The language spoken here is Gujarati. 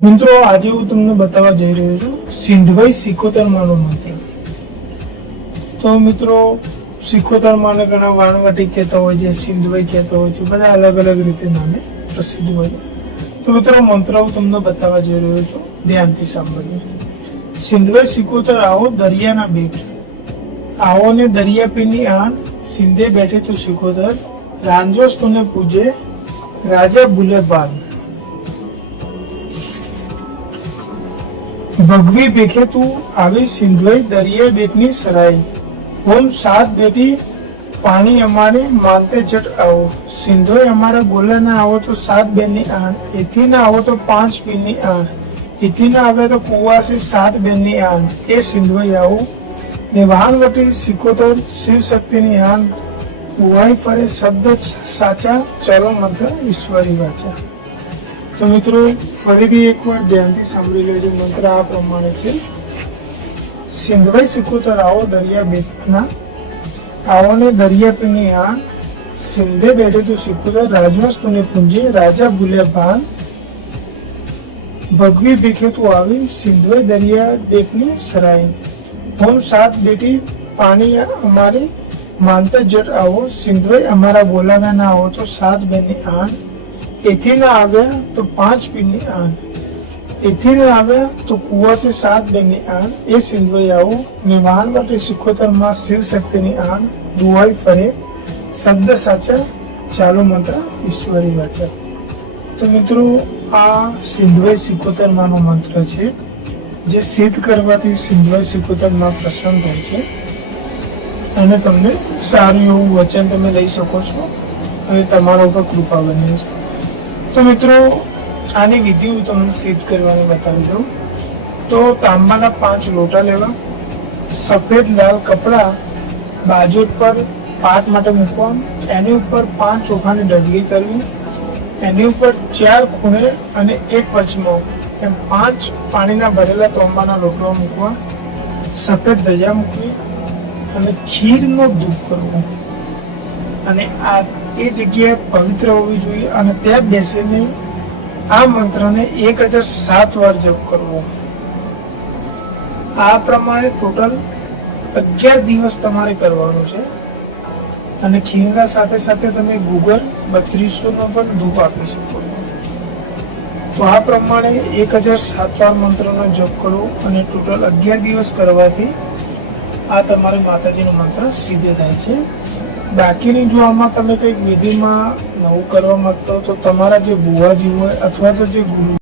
મિત્રો આજે હું તમને બતાવવા જઈ રહ્યો છું સિંધવાઈ સિકોતર માનો મંત્ર। તો મિત્રો સિકોતર માને ઘણા વાણવટી કહેતા હોય છે, સિંધવાઈ કહેતા હોય છે, બધા અલગ અલગ રીતે નામે પ્રસિદ્ધ હોય છે। તો મિત્રો મંત્ર હું તમને બતાવવા જઈ રહ્યો છું, ધ્યાનથી સાંભળજો। સિંધવાઈ સિકોતર આવો દરિયાના બેટ, આવો ને દરિયા પીરની આણ, સિંધે બેઠે તું સિકોતર, રાંજોસ તુને પૂજે, રાજા ભૂલે બાન। ભગવી ભેખે તું આવી સિંધવાઈ દરિયા બેટની સરાઈ, ઓમ સાત બેટી પાણી અમારે માનતે જટ આવો, સિંધવાઈ અમારા બોલા ના આવો તો સાત બેનની આણ, એથી ના આવો તો પાંચ પીરની આણ, એથી ના આવે તો કુવાસી સાત બેનની આણ, એ સિંધવાઈ આવો ને વાણવટી સિકોતર શિવ શક્તિની આણ, કુવાઈ ફરે શબ્દ સાચા, ચલો મંત્ર ઈશ્વરી વાચા। તો મિત્રો ફરીથી એકવાર ધ્યાનથી સાંભળી લેજો। મંત્ર આ પ્રમાણે છે, સિંધવાઈ સિકોતર આવો દરિયા બેટના, આવો ને દરિયા પીની આણ, સિંધે બેઠે તું સિકોતર, રાજવંશ તુને પૂંજે, રાજા ભૂલે ભાન, ભગવી ભીખે તું આવી સિંધવાઈ દરિયા બેટની સરાઈ, ઓમ સાત બેટી પાણી અમારી માનતા જટ આવો, સિંધવાઈ અમારા બોલાના ના આવો તો સાત બેનની આણ, એથી ના આવ્યા તો પાંચ પીરની આણ, એથી ના આવ્યા તો કુવાસી સાત બેનની આણ, એ સિંધવાઈ આવો ને વાણવટી સિકોતર માં શિવ શક્તિની આણ, દુહાઈ ફરે શબ્દ સાચા, ચાલો મંત્ર ઈશ્વરી વાચા। તો મિત્રો આ સિંધવાઈ સિકોતર માનો મંત્ર છે, જે સિદ્ધ કરવાથી સિંધવાઈ સિકોતર માં પ્રસન્ન થાય છે અને તમને સારું એવું વચન તમે લઈ શકો છો અને તમારા ઉપર કૃપા બની છે। તો મિત્રો આની વિધિ હું તમને સિદ્ધ કરવાની બતાવી દઉં। તો તાંબાના 5 લોટા લેવા, સફેદ લાલ કપડા બાજુ પર પાટ માટે મૂકવા, એની ઉપર 5 ચોખાની ડગલી કરવી, એની ઉપર 4 ખૂણે અને 1 વચમાં એમ 5 પાણીના ભરેલા તાંબાના લોટા મૂકવા, સફેદ ધજા મૂકવી અને ખીરનો ધૂપ કરવો, અને આ એ જગ્યાએ પવિત્ર હોવી જોઈએ અને ત્યાં બેસીને આ મંત્રને 1007 વાર જપ કરવો। આ પ્રમાણે ટોટલ 11 દિવસ તમારે કરવાનું છે અને ખીરના સાથે સાથે તમે ગુગર 3200 નો પણ ધૂપ આપી શકો છો। તો આ પ્રમાણે 1007 વાર મંત્રનો જપ કરો અને ટોટલ 11 દિવસ કરવાથી આ તમારે માતાજીનો મંત્ર સિદ્ધ થાય છે। બાકીની જો આમાં તમે કંઈક વિધિમાં નવું કરવા માંગતા હો તો તમારા જે બુવાજી હોય અથવા તો જે ગુરુ